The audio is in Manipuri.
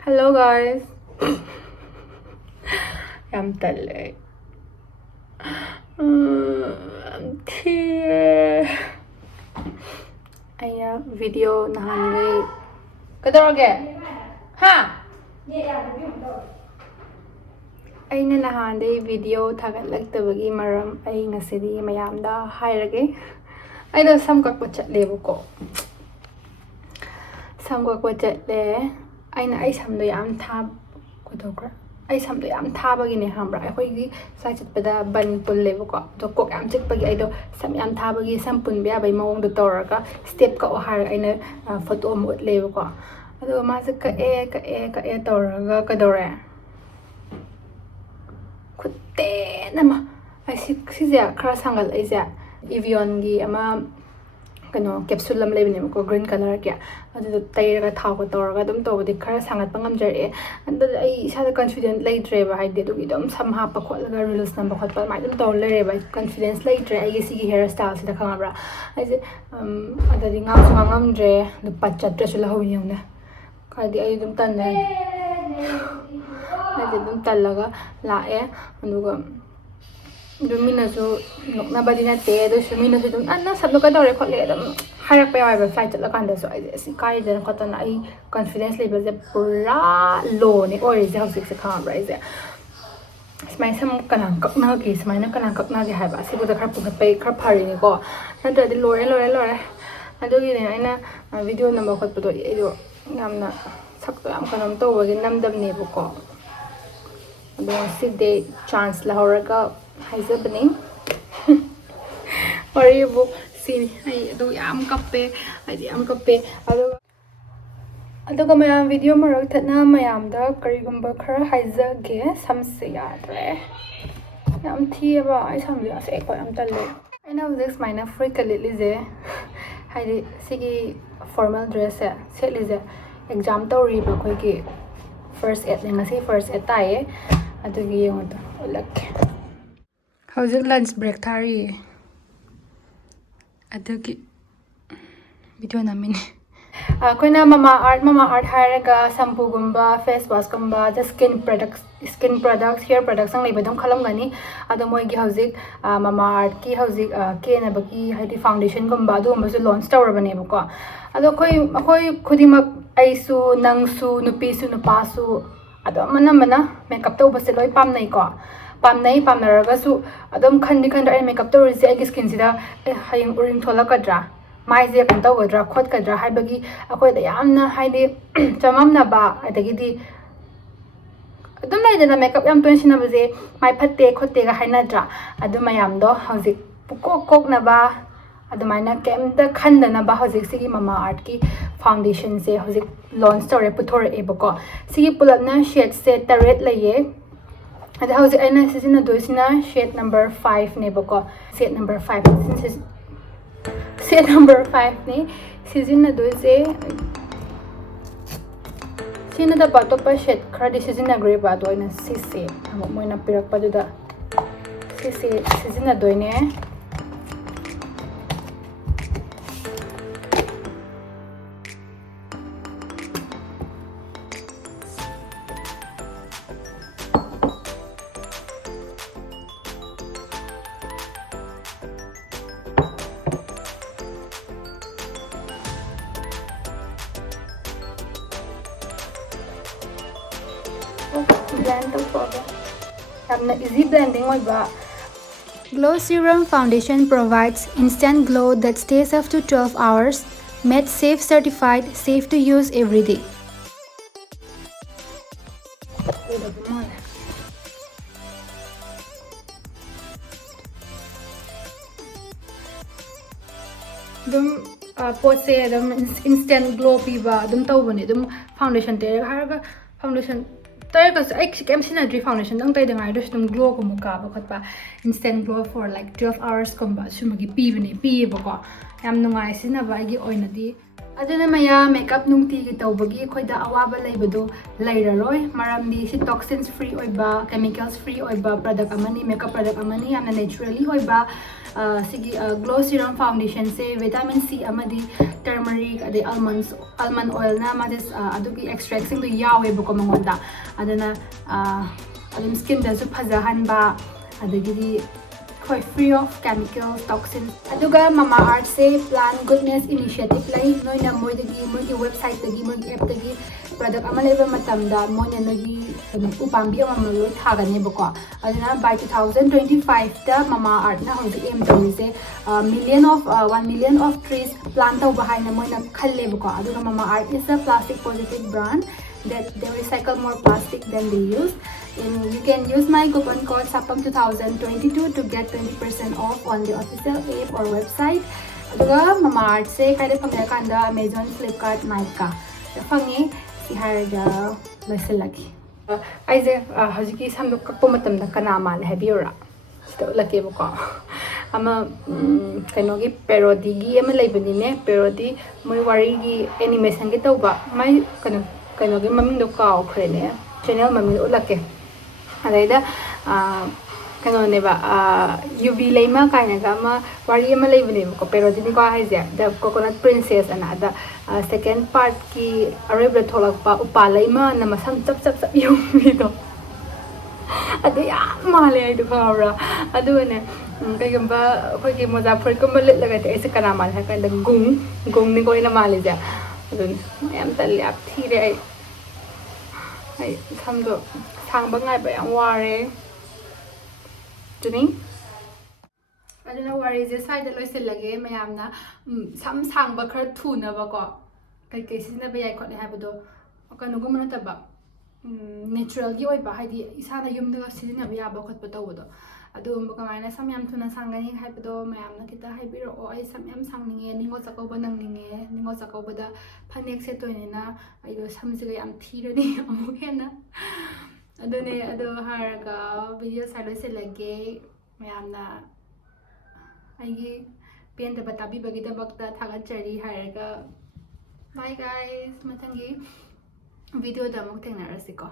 Hello guys. I'm tired. I'm tired. Aina video nahangai. Kadawage? Ha? Aina nahanday video thagatlagtabagi maram ai ngasidi mayamda hairage. Aida samkakpa chatlebako. Samkakpa chatle. Aina ai samdo yam thab kodokra. Ai samdo yam thabagi ne hambra. Ai khoi sai chitpada ban pullebako. To kok yam chitpagi aido sam yam thabagi sam punbya bai mawong do toraka step ka har aina photo mo utlebako. Ado ma se ka e toraga kadore. Kutte nama ai sija khara sangal aija Evian gi ama kano capsule lam lebine ko green color kya adu tayra thaw ko torga dum to bodi khara sangat pangam jare and ai isa confident laitre ba haide du idom sam ha pa kholaga reels number khot pa mai dum to lere ba confidence laitre ai gi hair style sida khangabra ai je adadi ngam dre du pachat tre sula ho yong na kadi ai dum tan na ai dum talaga la e anuga Dumina so na badi na te do sumina so dum anna sabno ka dore khotle dum harak pa ai ba flight la kanda so ai si kai den khotana ai confidence level je pura low ne or is how six ka right there smai sam kanang kakna ki smai na kanang kakna ge hai ba si bu da khar pu pe khar phari ni ko na do di lore adu gi ne aina video number khot pu do ai do yamna sak to yam kanam to wa gi nam dam ne bu ko ado si de chance la horaga haizabani ori bu sin ai do yam kappe ai yam kappe ado mayam video marak thana mayam da karigumba khara haizage samse yadre yam thiba ai samya se ko yam talle aina this mina frequently je haidi sigi formal dress set lize exam tori ba khoi ki first aid ngasi first aid tai adugi yong to ulak How's lunch break thari adugi video namin koina mama art haraga shampoo gumba face wash gumba the skin products hair products ang lebadam khalam gani ado moi gi hojik mama art ki hojik ke na baki haidi foundation gumba adu gumba su launch tawrabane bako ado khoi khudimak aisu nangsu nupi su nupa su ado mana makeup tawbase loi pam nai ko pamnaraga su adom khandi ai makeup to rise ai skin sida hayang uring thola kadra mai je kan taw gadra khot kadra haibagi akoi da yamna haidi chamam na ba adagi di adom lai da makeup yam ton sina baje mai phatte khotte ga haina dra aduma yam do hojik kok na ba adumaina kem da khanda na ba hojik sigi mama art ki foundation se hojik launch tore puthor e bako sigi pulap na shade se taret laye Ada how's it? Aina sisina doisina shade number 5 ne bako shade number 5 since shade number 5 ne sisina doise sina da ba to pa shade khara di sisina gray ba do ina sisi amo moina pirak pa da sisina doine easy blending Glow Serum Foundation provides instant glow that stays up to 12 hours, made safe certified, safe to use every day. Pose instant glow piba tawbani foundation te haraga foundation Tayaka I came synergy foundation dang tay dangai do stum glow ko muka ba khatpa instant glow for like 12 hours komba sumagi pibani pi bako yam nungai sina ba gi oina di aduna maya makeup nungti gi tawbagi khoida awaba leibadu leiraroi maramdi si toxins free oiba chemicals free oiba product amani makeup product amani amna naturally oiba sigi glow serum foundation se vitamin C amadi turmeric ade almond oil na ma this adugi extract sing do yawe bako mangonda adana adum skin da su phajahan ba adagi quite free of chemicals toxins aduga MamaEarth se plan goodness initiative lai noina moidagi moigi website tagi moigi app tagi product ama leba matamda moina nogi upambi ama loi thagane bako aduna by 2025 da MamaEarth na hodi aim tawise 1 million of trees plant taw bahaina moina khalle bako aduga MamaEarth is a plastic positive brand that they recycle more plastic than they use. And you can use my coupon code SAPAM2022 to get 20% off on the official app or website. Aduga MamaEarth se kaide pangya kanda Amazon, Flipkart, Nykaa. Fangi si haraga masalaki. Aise hajiki samdo kakpo matamda kana mal habiura. Sto laki bako. Ama kainogi parody gi ama laibani parody moi wari gi animation gi tawba mai kainogi maming do kaw khrene channel maming ulake adaida kano neba UV leima kaina gama wari ama laibani ko parody ni ko haise the coconut princess ana da second part ki arable tholak pa upalaima na masam chap chap chap yung video adu ya male ai du khawra adu ne kaigamba khoi ki moza phoi ko malet laga te ese kana mal ha kan gung ni ko ina male ja adu am tal ap thire ai samdo sang ba ngai ba yang ware tuni aduna ware je sai da loisel lage mayamna sam sang ba khar thuna ba ko kai kai sina ba yai ko ne ha bado kanu ko mana taba natural gi oi ba haidi isana yumda sidina ba ya ba khot pa tawdo adu kamaina samyam thuna sangani haibado mayamna kita haibiro o ai samyam sangninge ningo chakauba nangninge ningo chakauba da phanek se toinena aido samjiga yam thirani amuk hena adune adu haraga video salo se lage mayamna aigi penda batabi bagi da bakta thaga chari haraga bye guys mathangi video da muk thengnarasiko